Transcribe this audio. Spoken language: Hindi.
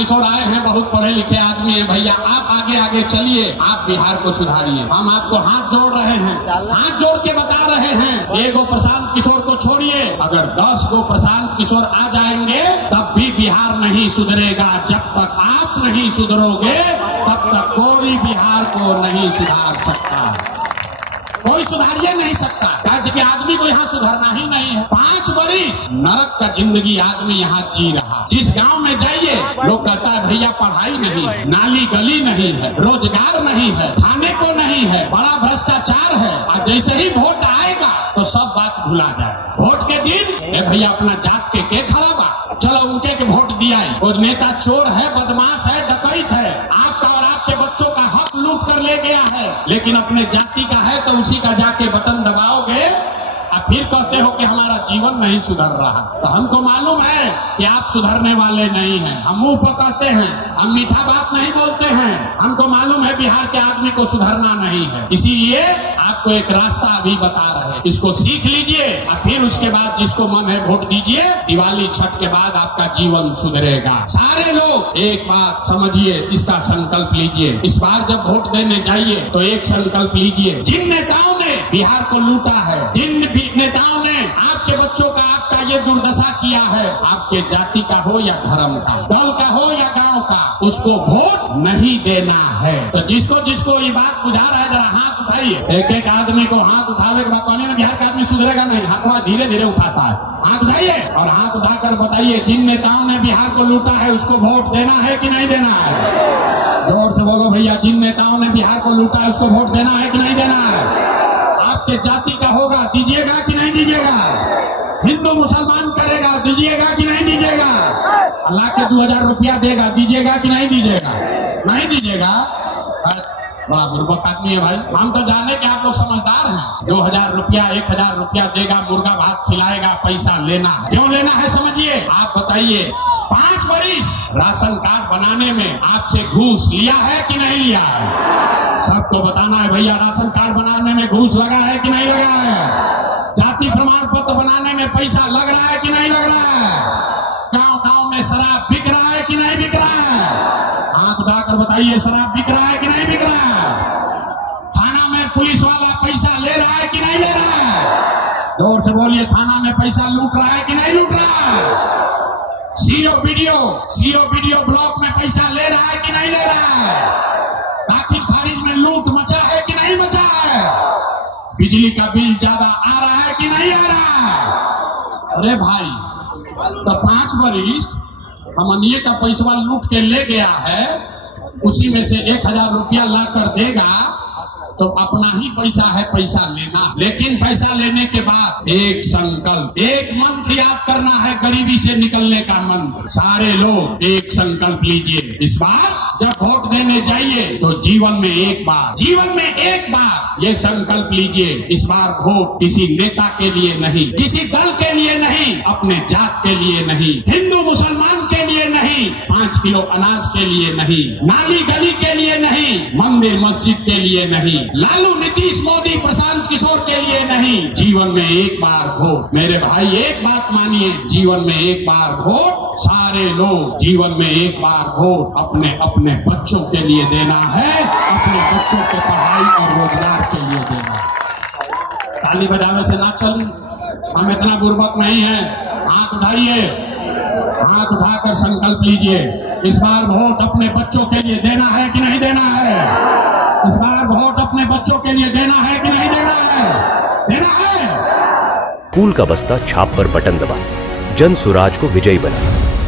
किशोर आए हैं, बहुत पढ़े लिखे आदमी हैं। भैया आप आगे आगे चलिए, आप बिहार को सुधारिए। हम आपको हाथ जोड़ रहे हैं, हाथ जोड़ के बता रहे हैं, एगो प्रशांत किशोर को छोड़िए, अगर 10 गो प्रशांत किशोर आ जाएंगे तब भी बिहार नहीं सुधरेगा। जब तक आप नहीं सुधरोगे तब तक कोई बिहार को नहीं सुधार सकता, कोई सुधारिए नहीं सकता। कैसे कि आदमी को यहाँ सुधरना ही नहीं है। 5 वर्ष नरक का जिंदगी आदमी यहाँ जी रहा। जिस गांव में जाइए लोग कहता है भैया पढ़ाई नहीं है, नाली गली नहीं है, रोजगार नहीं है, खाने को नहीं है, बड़ा भ्रष्टाचार है। और जैसे ही वोट आएगा तो सब बात भुला जाएगा। वोट के दिन ए भैया अपना जात के खड़ा बा, चलो उनके के वोट दिया। वो नेता चोर है, बदमाश है, डकैत है, आपका और आपके बच्चों का हक लूट कर ले गया है, लेकिन अपने जाति का है तो उसी का जाके बटन दबाओगे और फिर कहते हो कि हमारा जीवन नहीं सुधर रहा। तो हमको मालूम है कि आप सुधरने वाले नहीं हैं। हम मुंह पर कहते हैं, हम मीठा बात नहीं बोलते हैं। हमको मालूम है बिहार के आदमी को सुधरना नहीं है, इसीलिए आपको एक रास्ता अभी बता रहे हैं, इसको सीख लीजिए और फिर उसके बाद जिसको मन है वोट दीजिए। दिवाली छठ के बाद आपका जीवन सुधरेगा। सारे लोग एक बात समझिए, इसका संकल्प लीजिए। इस बार जब वोट देने जाइए तो एक संकल्प लीजिए, जिन नेताओं ने बिहार को लूटा है, जिन नेताओं ने आपके बच्चों का, आपका ये दुर्दशा किया है, आपके जाति का हो या धर्म का, दल का हो या गांव का, उसको वोट नहीं देना है। तो जिसको जिसको ये बात बुझा रहा है जरा हाथ उठाइए। एक एक आदमी को हाथ उठावे के बाद कहने में बिहार का आदमी सुधरेगा नहीं, हाथ धीरे धीरे उठाता है। हाथ उठाइए और हाथ उठाकर बताइए, जिन नेताओं ने बिहार को लूटा है उसको वोट देना है कि नहीं देना है? जोर से बोलो भैया, जिन नेताओं ने बिहार को लूटा है उसको वोट देना है कि नहीं देना है? आपके जाति का होगा, दीजिएगा कि नहीं दीजिएगा? हिंदू मुसलमान करेगा, दीजिएगा कि नहीं दीजिएगा? अल्लाह के 2000 रुपया देगा, दीजिएगा कि नहीं दीजिएगा? नहीं दीजिएगा? बड़ा बुर्बक आदमी है भाई। हम तो जाने के आप लोग समझदार हैं। 2000 रुपया 1000 रुपया देगा, मुर्गा भात खिलाएगा, पैसा लेना है। क्यों लेना है समझिए। आप बताइए, 5 वर्ष राशन कार्ड बनाने में आपसे घूस लिया है कि नहीं लिया है? सबको बताना है भैया, राशन कार्ड बनाने में घूस लगा है कि नहीं लगा है? जाति प्रमाण पत्र बनाने में पैसा लग रहा है कि नहीं लग रहा है? गांव गांव में शराब बिक रहा है कि नहीं बिक रहा है? हाथ उठाकर बताइए, शराब बिक रहा है कि नहीं बिक रहा है? थाना में पुलिस वाला पैसा ले रहा है कि नहीं ले रहा है? जोर से बोलिए, थाना में पैसा लूट रहा है कि नहीं लूट रहा है? सीओ वीडियो ब्लॉक में पैसा ले रहा है कि नहीं ले रहा है? दाखिल खारिज में लूट मचा है कि नहीं मचा है? बिजली का बिल ज्यादा आ रहा है कि नहीं आ रहा है? अरे भाई, तो 5 वर्ष हमनिए का पैसा लूट के ले गया है, उसी में से 1000 रुपया ला कर देगा तो अपना ही पैसा है पैसा लेना। लेकिन पैसा लेने के बाद एक संकल्प, एक मंत्र याद करना है, गरीबी से निकलने का मंत्र। सारे लोग एक संकल्प लीजिए, इस बार जब वोट देने जाइए तो जीवन में एक बार ये संकल्प लीजिए, इस बार वोट किसी नेता के लिए नहीं, किसी दल के लिए नहीं, अपने जात के लिए नहीं, हिंदू मुसलमान के लिए नहीं, 5 किलो अनाज के लिए नहीं, नाली गली के लिए नहीं, मंदिर मस्जिद के लिए नहीं, लालू नीतीश मोदी प्रशांत किशोर के लिए नहीं, जीवन में एक बार वोट। मेरे भाई एक बात मानिए, जीवन में एक बार वोट। सारे लोग जीवन में एक बार वोट अपने अपने बच्चों के लिए देना है, अपने बच्चों के पढ़ाई और रोजगार के लिए देना है। ताली बजावे से ना चली, हम इतना बुर्बक नहीं है। हाथ उठाइए, हाथ उठाकर संकल्प लीजिए, इस बार वोट अपने बच्चों के लिए देना है कि नहीं देना है? इस बार वोट अपने बच्चों के लिए देना है कि नहीं देना है? देना है। फूल का बस्ता छाप पर बटन दबाएं, जन सुराज को विजयी बनाएं।